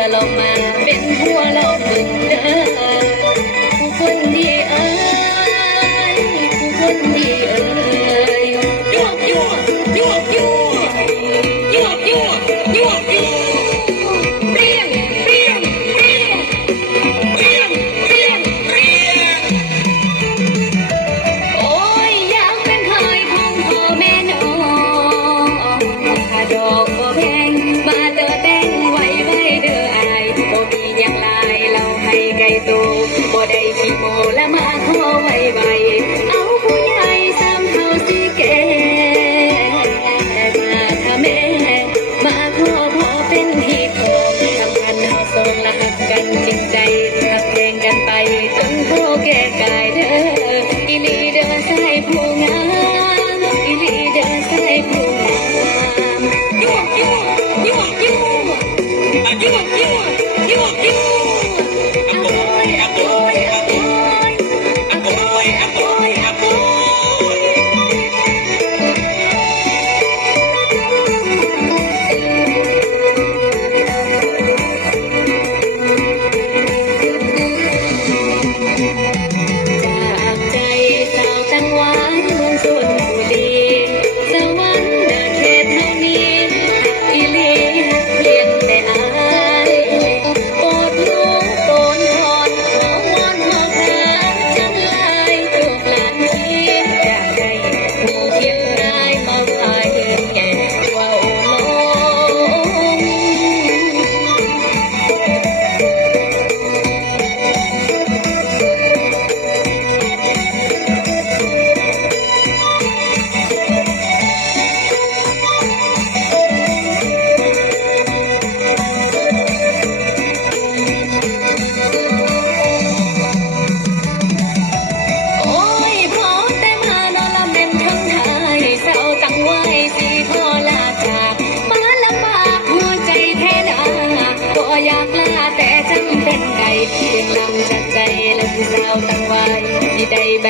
อลงมาเป็นหัวลองบึงเด้อผู้คนดีเอ้ยผู้คนดีเอ้ยยั่วยั่วยั่วยั่วยั่วยั่วยั่วยั่วเปรี้ยงเปรี้ยงเปรี้ยงเปรี้ยงเปรี้ยงเปรี้ยงโอ้ยอยากเป็นเคยของพ่อแม่น้องถ้าดอกบ่แพงมาเตอแต่งไว้ไว้เด้ออายบ่มีอย่างไรเราให้ไกลตัวบ่ได้ขี้โมและมาขอไว้ไว้เอาผู้ใหญ่ซ้ำเท่าสิแก่มาถ้าแม่มาขอพ่อเป็นที่พอสำคัญเอาทรงและหักกันจริงใจหักเพลงกันไปจนพ่อแก่กายเด้ออีลีเด้อใส่ผู้งามอีลีเด้อใส่ผู้งามยั่วยั่วยั่วยั่วยั่วยั่วยั่วยั่วอะโอยอะโอยอะโอยอะโอยอะโอยอะโอยจากใจสาวตั้งไว้เมืองชลบุรีสวรรค์เดินเขตเท่านี้อีหลีเพียงแต่อายโปรดรู้โปรดทอนขอวอนขอพระฉันลายลูกหลานนี้อยากให้หมู่เชียงรายมาพาเห็นแก่ว่าโอ้ลโอ้ยพอแต่มานอนละเม็นคำไทยเศร้าตั้งไว้สีทอลาจากมาลำบากหัวใจแท้ดาก็อยากลาแต่จำเป็นใดเพียงลำจากใจและผู้สาวตั้งไว้ที่ใดใบ